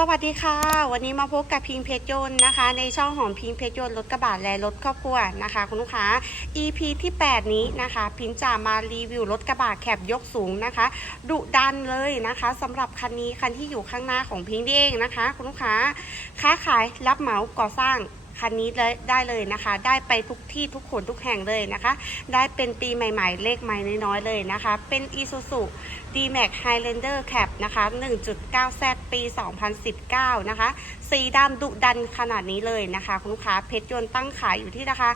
สวัสดีค่ะ วันนี้มาพบกับพิงเพชรยนต์นะคะ ในช่องของพิงเพชรยนต์รถกระบะและรถครอบครัวนะคะ คุณลูกค้า EP ที่ 8 นี้นะคะ พิงจะมารีวิวรถกระบะแคบยกสูงนะคะ ดุดันเลยนะคะสำหรับคันนี้คันที่อยู่ข้างหน้าของพิงเองนะคะ คุณลูกค้าค้าขายรับเหมาก่อสร้างคันนี้ได้เลยนะคะ ได้ไปทุกที่ทุกคนทุกแห่งเลยนะคะ ได้เป็นปีใหม่ ๆ เลขใหม่น้อยๆเลยนะคะ เป็น Isuzu D-Max Highlander Cap นะคะ 1.9Z ปี 2019 นะคะ สีดำดุดันขนาดนี้เลยนะคะ คุณลูกค้าเพชรยนต์ตั้งขายอยู่ที่ราคา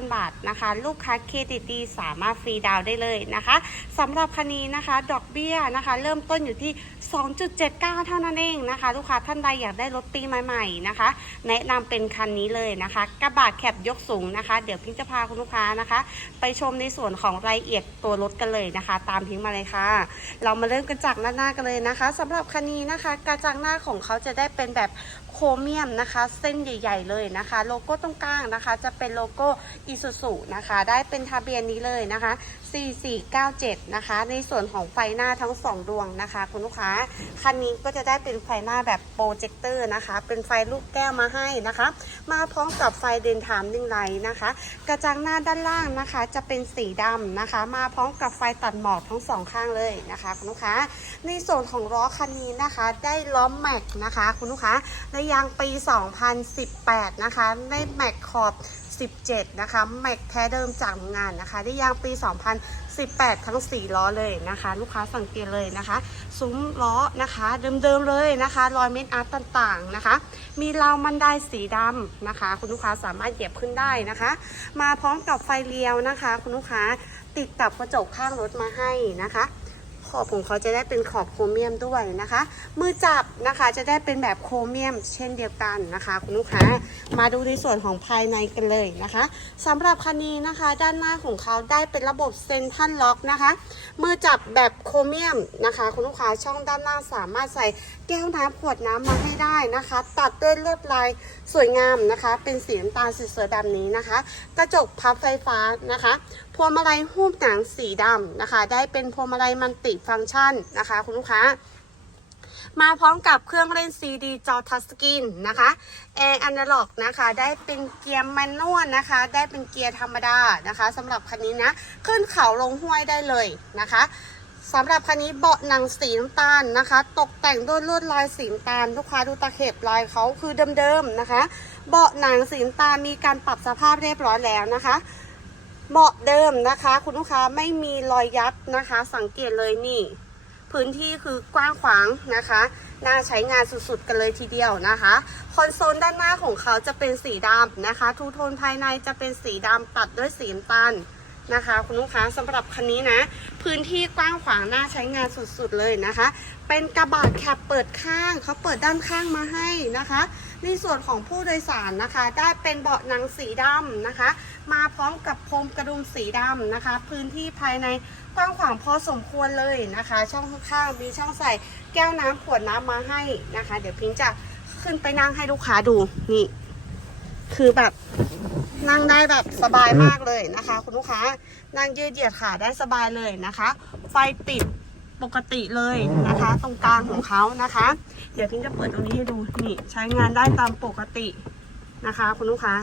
529,000 บาทนะคะ ลูกค้าเครดิตดีสามารถฟรีดาวน์ได้เลยนะคะสำหรับคันนี้นะคะ ดอกเบี้ยนะคะ เริ่มต้นอยู่ที่ 2.79 เท่านั้นเองนะคะ ลูกค้าท่านใดอยากได้รถปีใหม่ๆนะคะ แนะนำเป็นคันนี้เลยนะคะกระบะแคบยกสูงนะคะ เดี๋ยวพิงจะพาคุณลูกค้านะคะ ไปชมในส่วนของรายละเอียดตัวรถกันเลยนะคะ ตามพิงมาเลยค่ะ เรามาเริ่มกันจากด้านหน้ากันเลยนะคะสำหรับคันนี้นะคะ กระจังหน้าของเขาจะได้เป็นแบบโครเมียมนะคะ เส้นใหญ่ ๆ เลยนะคะ โลโก้ตรงกลางนะคะ จะเป็นโลโก้อิซูซุนะคะ ได้เป็นทะเบียนนี้เลยนะคะ 4497 นะคะ ในส่วนของไฟหน้าทั้ง 2 ดวงนะคะ คุณลูกค้า คันนี้ก็จะได้เป็นไฟหน้าแบบโปรเจคเตอร์นะคะ เป็นไฟลูกแก้วมาให้นะคะ มาพร้อมกับไฟเดินถามนิ่งไลท์นะคะ กระจังหน้าด้านล่างนะคะ จะเป็นสีดำนะคะ มาพร้อมกับไฟตัดหมอกทั้งสองข้างเลยนะคะ คุณลูกค้า ในส่วนของล้อคันนี้นะคะ ได้ล้อมแม็กนะคะ คุณลูกค้าในยางปี 2018 นะคะ ได้แม็กขอบ 17 นะคะแม็กแท้เดิมจากโรงงานนะคะ ได้ยางปี 2018 ทั้ง 4 ล้อเลยนะคะ ลูกค้าสังเกตเลยนะคะ ซุ้มล้อนะคะเดิมๆเลยนะคะรอยเม็ดอาร์ตต่างๆนะคะ มีราวมันไดสีดำนะคะ คุณลูกค้าสามารถเหยียบขึ้นได้นะคะ มาพร้อมกับไฟเลี้ยวนะคะ คุณลูกค้าติดกับกระจกข้างรถมาให้นะคะ ขอบของเขาจะได้เป็นขอบโครเมียมด้วยนะคะ มือจับนะคะจะได้เป็นแบบโครเมียม เช่นเดียวกันนะคะ คุณลูกค้ามาดูในส่วนของภายในกันเลยนะคะสำหรับคันนี้นะคะด้านหน้าของเขาได้เป็นระบบเซนทันล็อกนะคะ มือจับแบบโครเมียมนะคะ คุณลูกค้าช่องด้านล่างสามารถใส่แก้วน้ำขวดน้ำมาให้ได้นะคะ ตัดด้วยลวดลายสวยงามนะคะ เป็นสีน้ำตาลสีเสือดำนี้นะคะ กระจกพับไฟฟ้านะคะพวงมาลัยหุ้มหนังสีดำนะคะ ได้เป็นพวงมาลัยมันติฟังก์ชันนะคะคุณลูกค้า มาพร้อมกับเครื่องเล่นซีดีจอทัชสกรีนนะคะแอร์อนาล็อกนะคะได้เป็นเกียร์แมนนวลนะคะ ได้เป็นเกียร์ธรรมดานะคะสำหรับคันนี้นะ ขึ้นเขาลงห้วยได้เลยนะคะสำหรับคันนี้เบาะหนังสีน้ำตาลนะคะ ตกแต่งด้วยลวดลายสีน้ำตาลลูกค้าดูตะเข็บลายเขาคือเดิมๆนะคะ เบาะหนังสีน้ำตาลมีการปรับสภาพเรียบร้อยแล้วนะคะ เบาะเดิมนะคะ คุณลูกค้าไม่มีรอยยับนะคะ สังเกตเลยนี่ พื้นที่คือกว้างขวางนะคะน่าใช้งานสุดๆ กันเลยทีเดียวนะคะ คอนโซลด้านหน้าของเขาจะเป็นสีดำนะคะ ทูโทนภายในจะเป็นสีดำตัดด้วยสีน้ำตาล นะคะ คุณลูกค้าสำหรับคันนี้นะ พื้นที่กว้างขวางน่าใช้งานสุดๆเลยนะคะ เป็นกระบะแคปเปิดข้างเขาเปิดด้านข้างมาให้นะคะ ในส่วนของผู้โดยสารนะคะ ได้เป็นเบาะหนังสีดำนะคะ มาพร้อมกับพรมกระดุมสีดำนะคะ พื้นที่ภายในกว้างขวางพอสมควรเลยนะคะ ช่องข้างมีช่องใส่แก้วน้ำขวดน้ำมาให้นะคะ เดี๋ยวพิงจะขึ้นไปนั่งให้ลูกค้าดูนี่ คือแบบนั่งได้แบบสบายมากเลยนะคะ คุณลูกค้านั่งยืดเหยียดขาได้สบายเลยนะคะ ไฟติดปกติเลยนะคะ ตรงกลางของเขานะคะ เดี๋ยวพิงจะเปิดตรงนี้ให้ดูนี่ใช้งานได้ตามปกตินะคะ คุณลูกค้า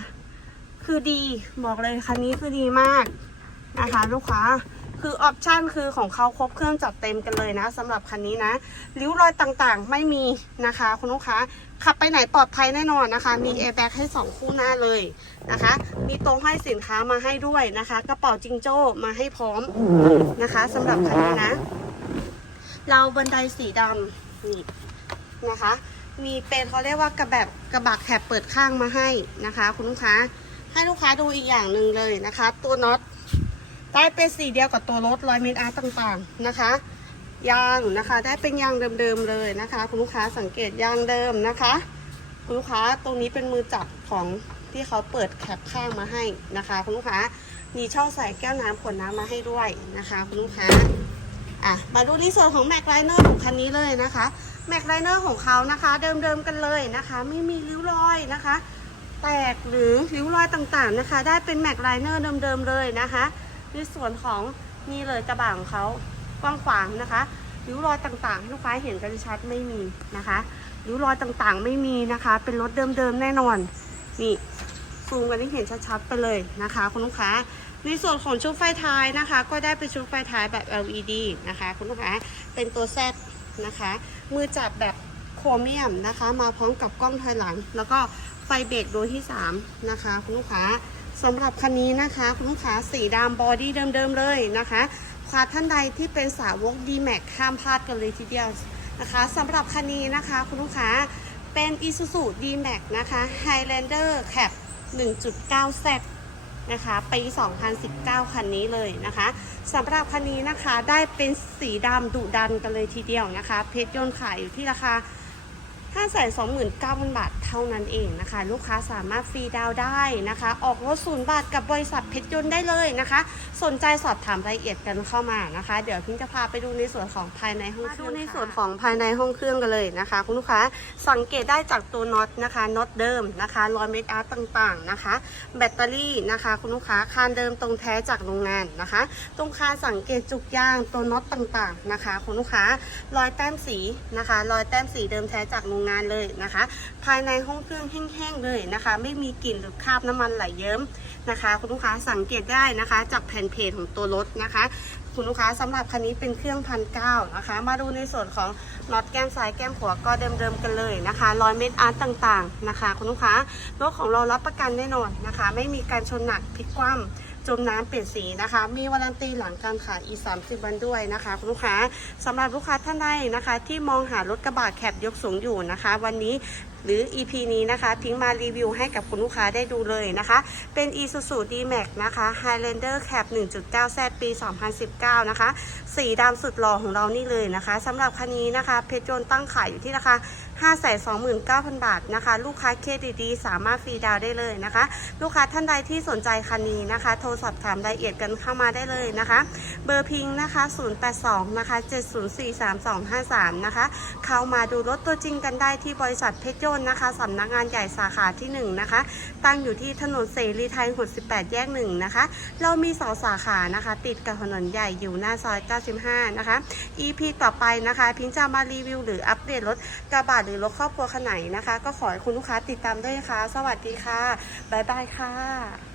คือดีบอกเลยคันนี้คือดีมากนะคะ ลูกค้าคือออปชั่นคือของเขาครบเครื่องจัดเต็มกันเลยนะสำหรับคันนี้นะริ้วรอยต่างๆไม่มีนะคะ คุณลูกค้า ขับไปไหนปลอดภัยแน่นอนนะคะ มีแอร์แบ็กให้ 2 คู่หน้าเลยนะคะ มีตรงให้สินค้ามาให้ด้วยนะคะ กระเป๋าจิงโจ้มาให้พร้อมนะคะสำหรับคันนี้นะ เราบันไดสีดำนี่นะคะ มีเป็นเขาเรียกว่ากระแบบกระบะแคบเปิดข้างมาให้นะคะ คุณลูกค้า ให้ลูกค้าดูอีกอย่างหนึ่งเลยนะคะ ตัวน็อตได้เป็นสีเดียวกับตัวรถรอยเมตรอาร์ต่างๆนะคะ ยางนะคะ ได้เป็นยางเดิมๆเลยนะคะ คุณลูกค้าสังเกตยางเดิมนะคะ คุณลูกค้าตรงนี้เป็นมือจับของที่เขาเปิดแคปข้างมาให้นะคะ คุณลูกค้ามีช่องใส่แก้วน้ำขวดน้ำมาให้ด้วยนะคะ คุณลูกค้าอะมาดูในส่วนของแม็กไลเนอร์ของคันนี้เลยนะคะแม็กไลเนอร์ของเขานะคะเดิมๆกันเลยนะคะ ไม่มีริ้วรอยนะคะ แตกหรือริ้วรอยต่างๆนะคะ ได้เป็นแม็กไลเนอร์เดิมๆเลยนะคะในส่วนของนี่เลยกระบะของเขา กว้างขวางนะคะริ้วรอยต่างๆให้ลูกค้าเห็นกันชัดไม่มีนะคะริ้วรอยต่างๆไม่มีนะคะ เป็นรถเดิมๆแน่นอน นี่ซูมกันให้เห็นชัดๆไปเลยนะคะคุณลูกค้า ในส่วนของชุดไฟท้ายนะคะ ก็ได้เป็นชุดไฟท้ายแบบ LED นะคะคุณลูกค้าเป็นตัว Z นะคะ มือจับแบบโครเมียมนะคะ มาพร้อมกับกล้องถอยหลัง แล้วก็ไฟเบรกดวงที่ 3 นะคะ คุณลูกค้าสำหรับคันนี้นะคะ คุณลูกค้าสีดำบอดี้เดิมๆเลยนะคะ คาท่านใดที่เป็นสาวก D-Max ห้ามพลาดกันเลยทีเดียวนะคะสำหรับคันนี้นะคะคุณลูกค้าเป็น Isuzu D-Max นะคะ Highlander Cap 1.9Z นะคะปี2019 คันนี้เลยนะคะสำหรับคันนี้นะคะได้เป็นสีดำดุดันกันเลยทีเดียวนะคะ เพชรยนต์ขายอยู่ที่ราคา 529,000 บาทเท่านั้นเองนะคะ ลูกค้าสามารถฟรีดาวน์ได้นะคะ ออกรถศูนย์บาทกับบริษัทเพชรยนต์ได้เลยนะคะ สนใจสอบถามรายละเอียดกันเข้ามานะคะ เดี๋ยวพิงจะพาไปดูในส่วนของภายในห้องเครื่องดูในส่วนของภายในห้องเครื่องกันเลยนะคะ คุณลูกค้าสังเกตได้จากตัวน็อตนะคะน็อตเดิมนะคะรอยเม็ดอาร์ตต่างๆนะคะ แบตเตอรี่นะคะ คุณลูกค้าคานเดิมตรงแท้จากโรงงานนะคะ ตรงคานสังเกตจุกยางตัวน็อตต่างๆนะคะ คุณลูกค้ารอยแต้มสีนะคะ รอยแต้มสีเดิมแท้จากโรงงานเลยนะคะ ภายในห้องเครื่องแห้งๆเลยนะคะ ไม่มีกลิ่นหรือคราบน้ำมันไหลเยิ้มนะคะ คุณลูกค้าสังเกตได้นะคะ จากแผ่นเพจของตัวรถนะคะ คุณลูกค้าสำหรับคันนี้เป็นเครื่องพันเก้านะคะ มาดูในส่วนของน็อตแก้มซ้ายแก้มขวาก็เดิมๆกันเลยนะคะรอยเม็ดอาร์ตต่างๆนะคะ คุณลูกค้ารถของเรารับประกันแน่นอนนะคะ ไม่มีการชนหนักพลิกคว่ำ จมน้ำเปลี่ยนสีนะคะ มีวารันตีหลังการขายอีก 30 วันด้วยนะคะคุณลูกค้าสำหรับลูกค้าท่านใดนะคะ ที่มองหารถกระบะแคบยกสูงอยู่นะคะ วันนี้หรือ EP นี้นะคะทิ้งมารีวิวให้กับคุณลูกค้าได้ดูเลยนะคะ เป็น Isuzu D-Max นะคะ Highlander Cap 1.9 Z ปี 2019 นะคะ สีดำสุดหล่อของเรานี่เลยนะคะสำหรับคันนี้นะคะ เพชรยนตั้งขายอยู่ที่ราคา529,000 บาทนะคะ ลูกค้าเครดิตดีสามารถฟรีดาวได้เลยนะคะ ลูกค้าท่านใดที่สนใจคันนี้นะคะ โทรสอบถามรายละเอียดกันเข้ามาได้เลยนะคะ เบอร์พิงค์นะคะ 082 นะคะ 7043253 นะคะ เข้ามาดูรถตัวจริงกันได้ที่บริษัทเพชรยนต์นะคะสำนักงานใหญ่สาขาที่ 1 นะคะ ตั้งอยู่ที่ถนนเสรีไทย68 แยก 1 นะคะ เรามีสองสาขานะคะ ติดกับถนนใหญ่อยู่หน้าซอย 95 นะคะ EP ต่อไปนะคะ พิงจะมารีวิวหรืออัปเดตรถกระบะหรือรถครอบครัวคันไหนนะคะ ก็ขอให้คุณลูกค้าติดตามด้วยนะคะ สวัสดีค่ะ บ๊ายบายค่ะ